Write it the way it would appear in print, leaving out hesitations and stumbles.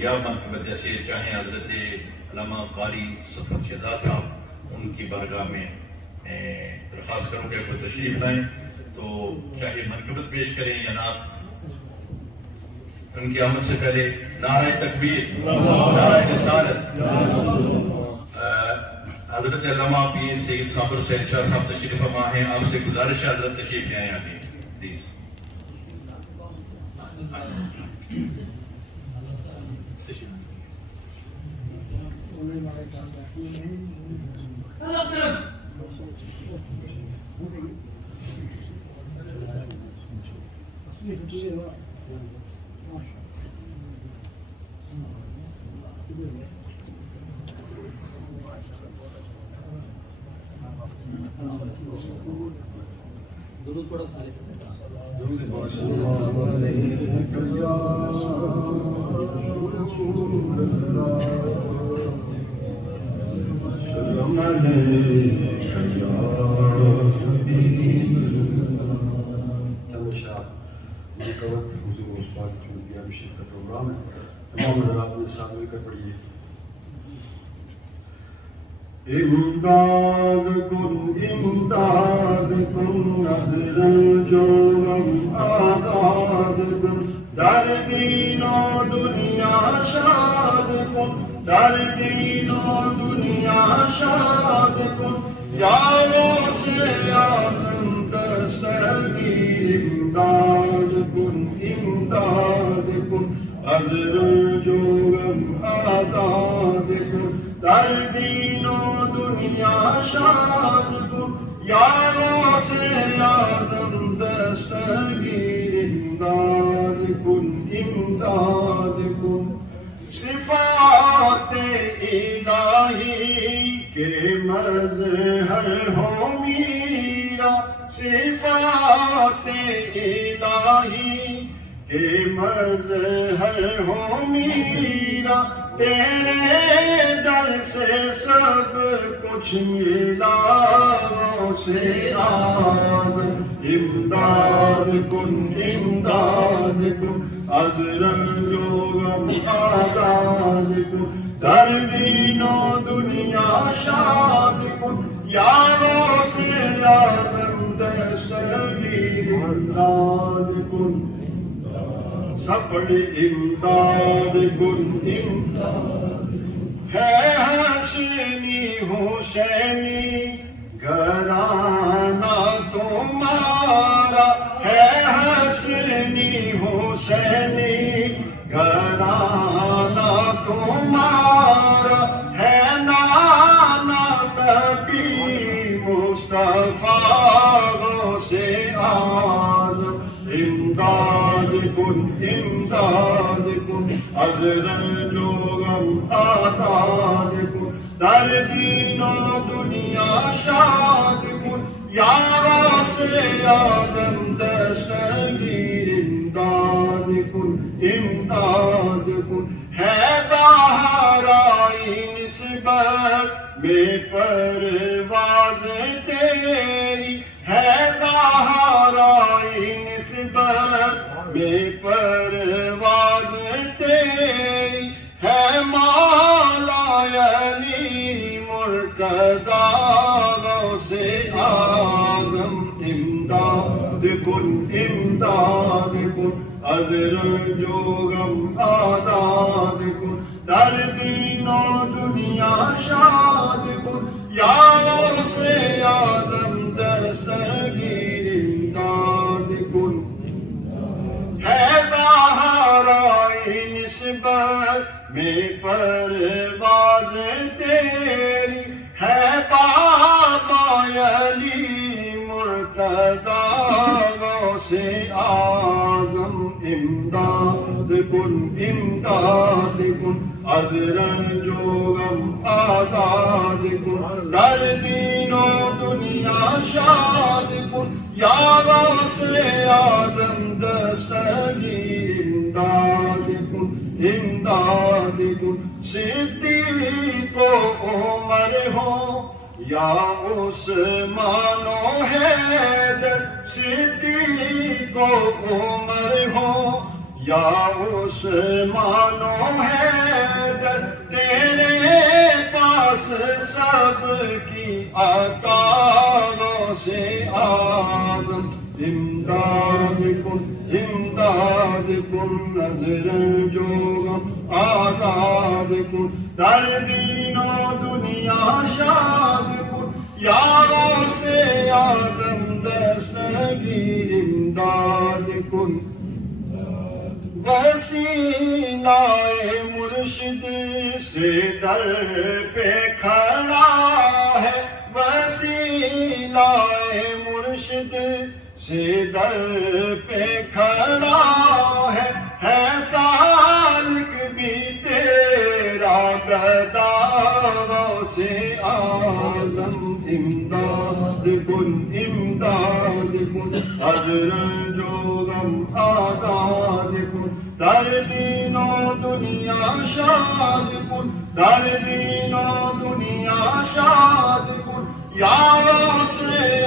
یا منقبت جیسے چاہیں حضرت علامہ قاری صفت شہزاد صاحب ان کی بارگاہ میں درخواست کروں کہ کوئی تشریف لائیں تو چاہے منقبت پیش کریں یا نعت. ان کی آمد سے پہلے نعرہ تکبیر، نعرہ رسالت. حضرت علامہ پیر سید صابر حسین شاہ صاحب تشریف فرما ہیں. آپ سے گزارش ہے حضرت تشریف لے آئیں آگے پلیز. درود پڑھو سارے. پروگرام ہے تمام حضرات نے ساتھ مل کر پڑھیے. امداد کن نظر جو غم آزاد کن در دین و دنیا شاد کن در دین و دنیا شاد کن یاروں سے اعظم دستگیر امداد کن نظر جو غم آزاد کن در دین و دنیا شاد کن یاروں سے اعظم دستگیر امداد کن صفات الہی کے مظہر ہو میرا صفات الہی کے مظہر ہو میرا تیرے در سے سب کچھ ملا سے آزم امداد کن از رنج و غم آزاد کن در دین و دنیا شاد کن یاروں سے اعظم دستگیر امداد کن سب پڑھے امداد کن ہے حسینی حسینی گھرانہ تمہارا ہے حسینی حسینی گھرانہ تمہارا ہے نانا نبی مصطفیٰ سے اعظم امداد کن از رنج و غم آزاد کن در دین و دنیا شاد کن یاروں سے اعظم دستگیر امداد کن ہے زہرائی نسبت میں پرواز تیری ہے زہرائی نسبت میں پرواز تیری ہے مولا علی مرتضیٰ سے اعظم امداد کن از رنج و غم آزاد کن در دین و دنیا شاد کن یاروں سے اعظم دستگیر امداد کن ہے زہرائی نسبت میں پرواز تیری ہے بابا علی مرتضیٰ سے اعظم امداد کن از رنج و غم آزاد کن در دین و دنیا شاد کن یاروں سے اعظم دستگیر امداد کن صدیق و عمر ہو یا عثمان و حیدر صدیق و عمر ہو یا عثمان و حیدر تیرے پاس سب کی عطاؤں سے اعظم امداد کن نظر جو غم آزاد کن در دین و دنیا شاد کن یاروں سے اعظم دستگیر امداد کن وسیلہ مرشد سے در پہ کھڑا ہے وسیلہ مرشد سے در پہ کھڑا ہے سالک بھی تیرا گداؤں سے اعظم امداد کن اجر جو غم آزاد کن در دین و دنیا شاد کن در دین و دنیا شاد کن یاروں سے